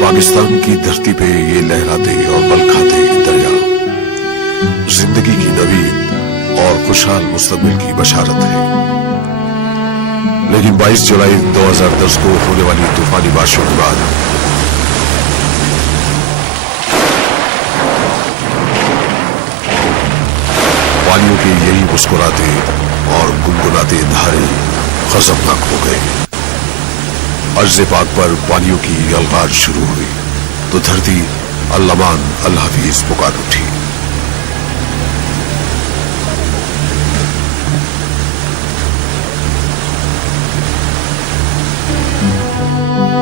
پاکستان کی دھرتی پہ یہ لہراتے اور بل کھاتے دریا زندگی کی نوید اور خوشحال مستقبل کی بشارت ہے، لیکن 22 جولائی 2010 کو ہونے والی طوفانی بارشوں کے بعد پانیوں کے یہی مسکراتے اور گنگناتے دھارے خزمناک ہو گئے۔ ارض پاک پر پانیوں کی یلغار شروع ہوئی تو دھرتی الامان الحفیظ پکار اٹھی۔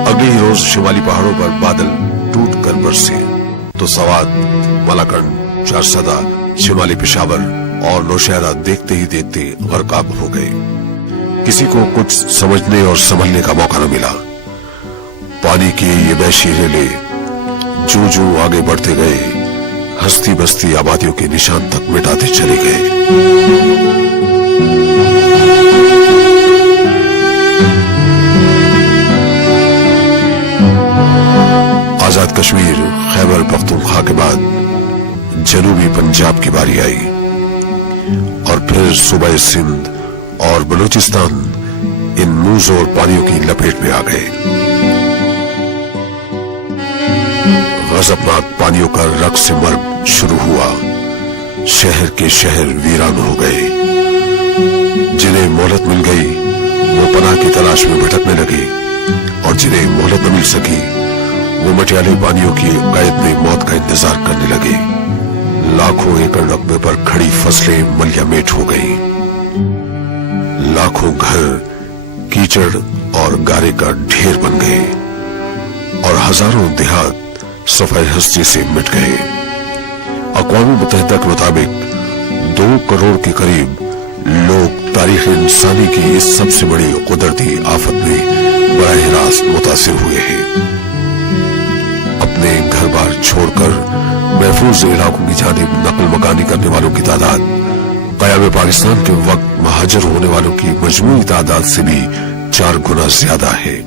اگلے ہی روز شمالی پہاڑوں پر بادل ٹوٹ کر برسے تو سوات، ملاکنڈ، چارسدہ، شمالی پشاور اور نوشہرہ دیکھتے ہی دیکھتے غرقاب ہو گئے۔ کسی کو کچھ سمجھنے اور سنبھلنے کا موقع نہ ملا۔ پانی کی یہ وحشی ریلے جو جو آگے بڑھتے گئے ہستی بستی آبادیوں کے نشان تک مٹاتے چلے گئے۔ آزاد کشمیر، خیبر پختونخوا کے بعد جنوبی پنجاب کی باری آئی اور پھر صوبہ سندھ اور بلوچستان ان موز اور پانیوں کی لپیٹ میں آ گئے۔ غضبناک پانیوں کا رقص مرگ شروع ہوا۔ شہر کے شہر ویران ہو گئے۔ جنہیں مہلت مل گئی وہ پناہ کی تلاش میں بھٹکنے لگے، اور جنہیں مہلت نہ مل سکی وہ مٹیالے پانیوں کی قید میں موت کا انتظار کرنے لگے۔ لاکھوں ایکڑ رقبے پر کھڑی فصلیں ملیا میٹ ہو گئیں۔ لاکھوں گھر کیچڑ اور گارے کا ڈھیر بن گئے، اور ہزاروں دیہات صفائی ہستی سے مٹ گئے۔ اقوام متحدہ کے مطابق 2 کروڑ کے قریب لوگ تاریخ انسانی کی اس سب سے بڑی قدرتی آفت میں براہ راست متاثر ہوئے ہیں۔ اپنے گھر بار چھوڑ کر محفوظ علاقوں کی جانب نقل مکانی کرنے والوں کی تعداد قیام پاکستان کے وقت مہاجر ہونے والوں کی مجموعی تعداد سے بھی 4 گنا زیادہ ہے۔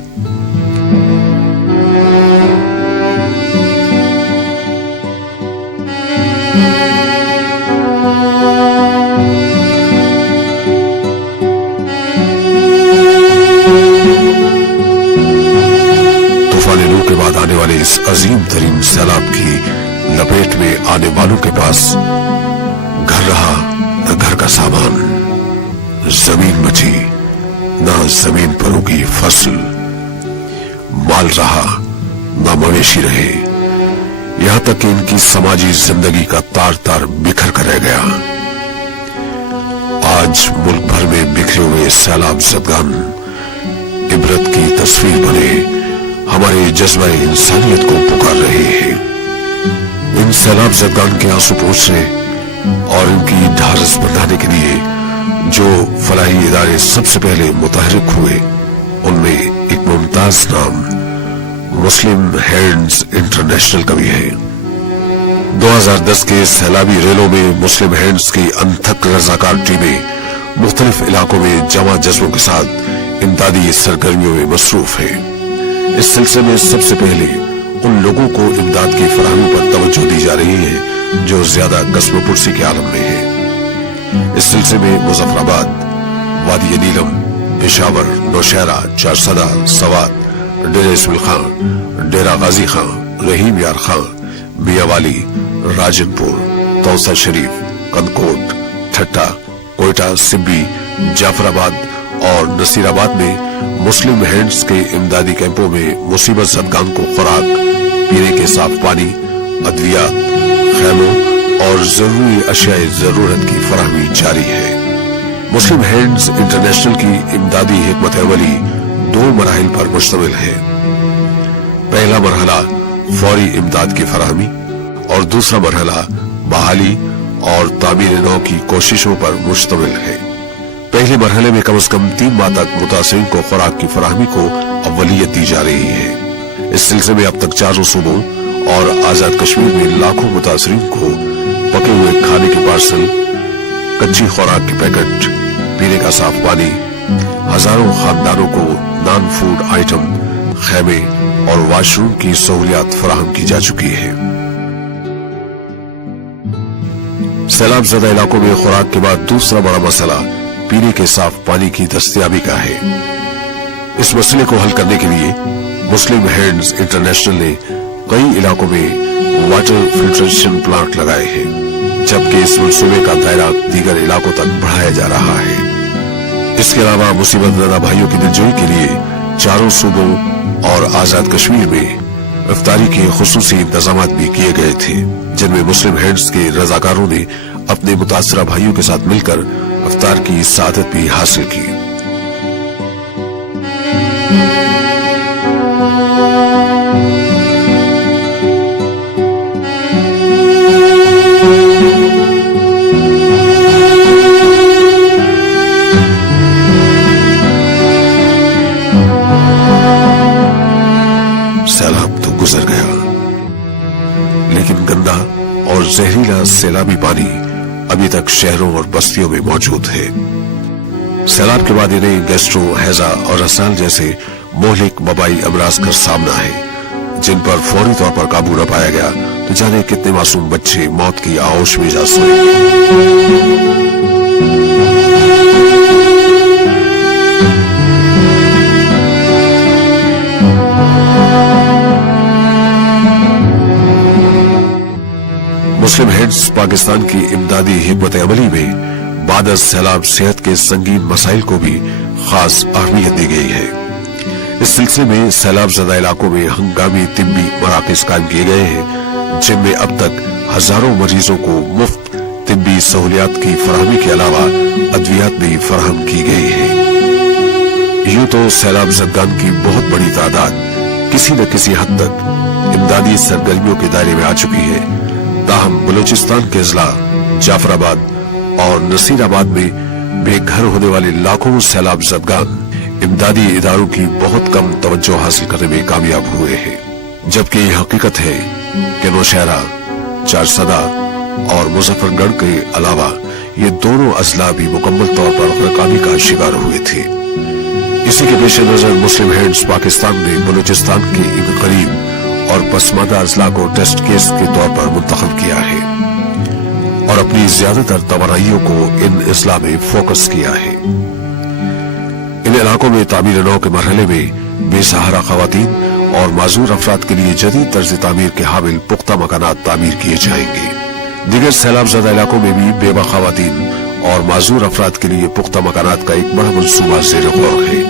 طوفان نو کے بعد آنے والے اس عظیم ترین سیلاب کی لپیٹ میں آنے والوں کے پاس گھر رہا نہ گھر کا سامان، زمین بچی نہ زمین پر اگی فصل، مال رہا نہ مویشی رہے، یہاں تک کہ ان کی سماجی زندگی کا تار تار بکھر کر رہ گیا۔ آج ملک بھر میں بکھرے ہوئے سیلاب زدگان عبرت کی تصویر بنے ہمارے جذبہ انسانیت کو پکار رہے ہیں۔ ان سیلاب زدگان کے آنسو پوچھنے اور ان کی ڈھارس بندھانے کے لیے جو فلاحی ادارے سب سے پہلے متحرک ہوئے، ان میں ایک ممتاز نام مسلم ہینڈز انٹرنیشنل کا بھی ہے۔ 2010 کے سیلابی ریلوں میں مسلم ہینڈز کی انتھک رضاکار ٹیمیں مختلف علاقوں میں جمع جذبوں کے ساتھ امدادی سرگرمیوں میں مصروف ہیں۔ اس سلسلے میں سب سے پہلے ان لوگوں کو امداد کی فراہمی پر توجہ دی جا رہی ہے جو زیادہ قسم پرسی کے عالم میں ہے۔ اس سلسلے میں مظفر آباد، وادی نیلم، پشاور، نوشہرہ، چارسدہ، سوات، ڈیرہ اسماعیل خان، ڈیرہ غازی خان، رحیم یار خان، میاں والی، راجن پور، توسا شریف، کندکوٹ، ٹھٹا، کوئٹہ، سبی، جعفر آباد اور نصیر آباد میں مسلم ہینڈز کے امدادی کیمپوں میں مصیبت زدگان کو خوراک، پینے کے صاف پانی، ادویات، خیموں اور ضروری اشیاء ضرورت کی فراہمی جاری ہے۔ मुस्लिम हैंड्स इंटरनेशनल की इमदादी हिकमत अमली 2 मराहिल पर मुश्तमिल है। पहला मरहला फौरी इमदाद की फराहमी और दूसरा मरहला बहाली और तामीर नौ की कोशिशों पर मुश्तमिल है। पहले मरहले में कम से कम 3 माह तक मुतासिरीन को खुराक की फराहमी को अव्वलियत दी जा रही है। इस सिलसिले में अब तक 4 सूबों और आजाद कश्मीर में लाखों मुतासिरीन को पके हुए खाने के पार्सल, कच्ची खुराक के पैकेट, पीने का साफ पानी, हजारों खानदानों को नॉन फूड आइटम, खैमे और वॉशरूम की सहूलियात फराहम की जा चुकी है। सैलाब ज़दा इलाकों में खुराक के बाद दूसरा बड़ा मसला पीने के साफ पानी की दस्तयाबी का है। इस मसले को हल करने के लिए मुस्लिम हैंड्स इंटरनेशनल ने कई इलाकों में वाटर फिल्ट्रेशन प्लांट लगाए हैं, जबकि इस मंसूबे का दायरा दीगर इलाकों तक बढ़ाया जा रहा है। इसके अलावा मुसीबत ज़दा भाइयों की दिलजोई के लिए 4 सूबों और आजाद कश्मीर में इफ्तारी के खुसूसी इंतजाम भी किए गए थे, जिनमें मुस्लिम हैंड्स के रजाकारों ने अपने मुतासरा भाइयों के साथ मिलकर इफ्तार की सआदत भी हासिल की। सैलाब तो गुजर गया, लेकिन गंदा और जहरीला सैलाबी पानी अभी तक शहरों और बस्तियों में मौजूद है। सैलाब के बाद इन्हें गैस्ट्रो, हैजा और रसाल जैसे मोहलिक वबाई अमराज का सामना है, जिन पर फौरी तौर पर काबू न पाया गया तो जाने कितने मासूम बच्चे मौत की आहोश में जा सोए। मुस्लिम हैंड्स पाकिस्तान की इमदादी हिकमत अमली में बाद सैलाब सेहत के संगीन मसाइल को भी खास अहमियत दी गई है। इस सिलसिले में सैलाब ज़दा इलाकों में हंगामी तिब्बी मराकज़ कायम किए गए हैं, जिनमें अब तक हजारों मरीजों को मुफ्त तिब्बी सहूलियात की फराहमी के अलावा अद्वियात भी फराहम की गई है। यूं तो सैलाब ज़दगान की बहुत बड़ी तादाद किसी न किसी हद तक इमदादी सरगर्मियों के दायरे में आ चुकी है। ताहम बलूचिस्तान के अजला जाफराबाद और नसीराबाद में बेघर होने वाले लाखों सैलाब ज़दगान इमदादी इदारों की बहुत कम तवज्जो हासिल करने में कामयाब हुए हैं, जबकि ये हकीकत है कि नौशहरा, चारसदा और मुजफ्फरगढ़ के अलावा ये दोनों अजला भी मुकम्मल तौर पर गरकामी का शिकार हुए थे। इसी के पेश नजर मुस्लिम हैंड्स पाकिस्तान ने बलूचिस्तान के इन गरीब और पसमानदा अजला को टेस्ट केस के तौर पर मुंतखब किया है और अपनी ज्यादातर तवानाइयों को इन अजला में फोकस किया है। इन इलाकों में तामीर नौ के मरहले में बेसहारा खवातीन और माजूर अफराद के लिए जदीद तर्ज तामीर के हामिल पुख्ता मकानात तामीर किए जाएंगे। दीगर सैलाब ज़दा इलाकों में भी बेवा खवातीन और माजूर अफराद के लिए पुख्ता मकानात का एक बड़ा मंसूबा ज़ेर गौर है।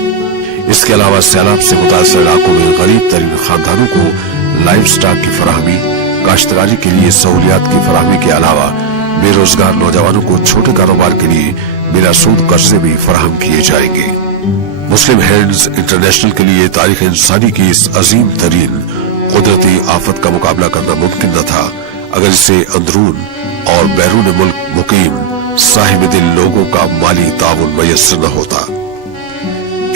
इसके अलावा सैलाब से मुतासर इलाकों में गरीब तरीन खानदानों को लाइफ स्टॉक की फराहमी, काश्तकारी के लिए सहूलियात की फराहमी के अलावा बेरोजगार नौजवानों को छोटे कारोबार के लिए बिना सूद कर्जे भी फराहम किए जाएंगे। मुस्लिम हैंड्स इंटरनेशनल के लिए तारीख इंसानी की इस अजीम तरीन कुदरती आफत का मुकाबला करना मुमकिन न था अगर इसे अंदरून और बैरून मुल्क मुकीम साहिब दिल लोगों का माली ताउन मयस्सर न होता।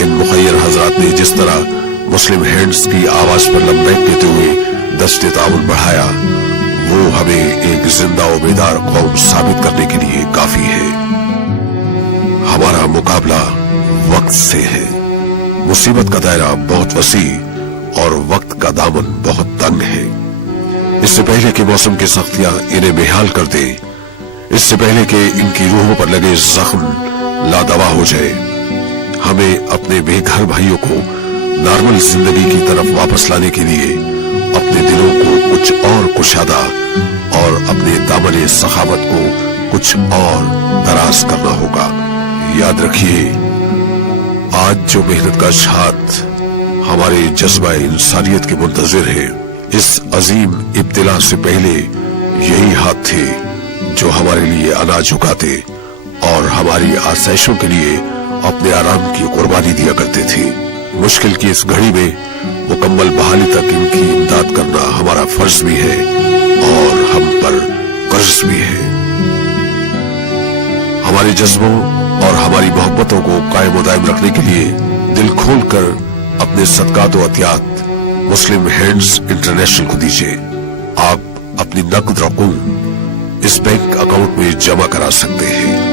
इन मुखय्यर हजरात ने जिस तरह मुस्लिम हैंड्स की आवाज पर लब्बैक कहते हुए दस्ते ताउन बढ़ाया, वो हमें एक जिंदा और बेदार कौम साबित करने के लिए काफी है। हमारा मुकाबला वक्त से है। मुसीबत का दायरा बहुत वसी और वक्त का दामन बहुत तंग है। इससे पहले कि मौसम की सख्तियां इन्हें बेहाल कर दे, इससे पहले कि इनकी रूहों पर लगे जख्म लादवा हो जाए, हमें अपने बेघर भाइयों को नॉर्मल जिंदगी की तरफ वापस लाने के लिए अपने दिलों को कुछ और कुशादा और अपने दामन सखावत को कुछ और दराज करना होगा। याद रखिए, आज जो मेहनत का हाथ हमारे जज्बा इंसानियत के मुंतजिर है, इस अजीम इब्तिला से पहले यही हाथ थे जो हमारे लिए अनाज उगाते اور ہماری آسائشوں کے لیے اپنے آرام کی قربانی دیا کرتے تھے۔ مشکل کی اس گھڑی میں مکمل بحالی تک ان کی امداد کرنا ہمارا فرض بھی ہے اور ہم پر قرض بھی ہے۔ ہمارے جذبوں اور ہماری محبتوں کو قائم و دائم رکھنے کے لیے دل کھول کر اپنے صدقات و عطیات مسلم ہینڈز انٹرنیشنل کو دیجیے۔ آپ اپنی نقد رقم اس بینک اکاؤنٹ میں جمع کرا سکتے ہیں۔